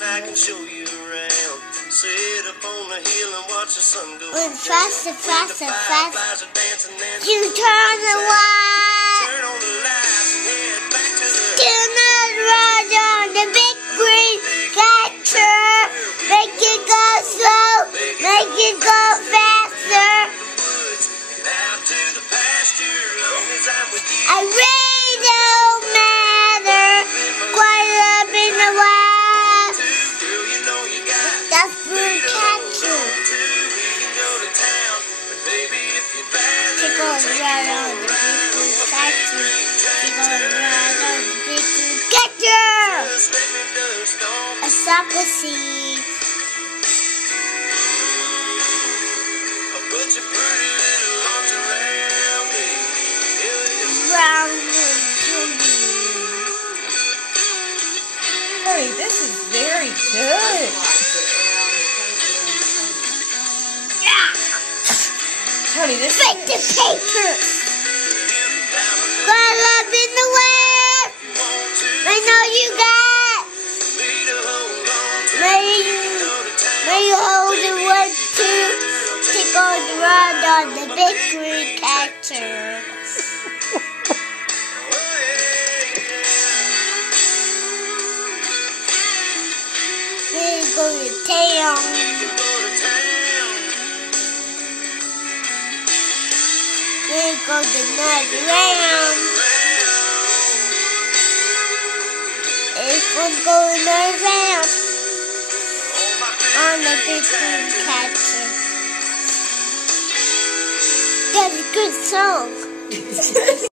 I can show you around. Sit up on the hill and watch the sun go down. Faster, faster, faster. You turn the Turn on the lights and head back to the do not ride on the big green tractor. Make it go slow, make it go faster. woods and out to the pasture. Long as I'm with you. I really don't matter. Quite up in the wild. Girl, you know you got That's blue catcher. we can go to town. But baby, if you'd rather Take on the ride on the big green tractor. Take on the ride on the big green catcher. just let me dust off. A soccer seed. I'll put your pretty little arms around me. Round and chilly. Hey, this is very good. Honey, this Break the paper. Got love in the way. I know you got. May you hold the one too. Take on the ride on the big green catcher. May you go to town. May you go the night round. It's fun going around on the big green catcher. That's a good song.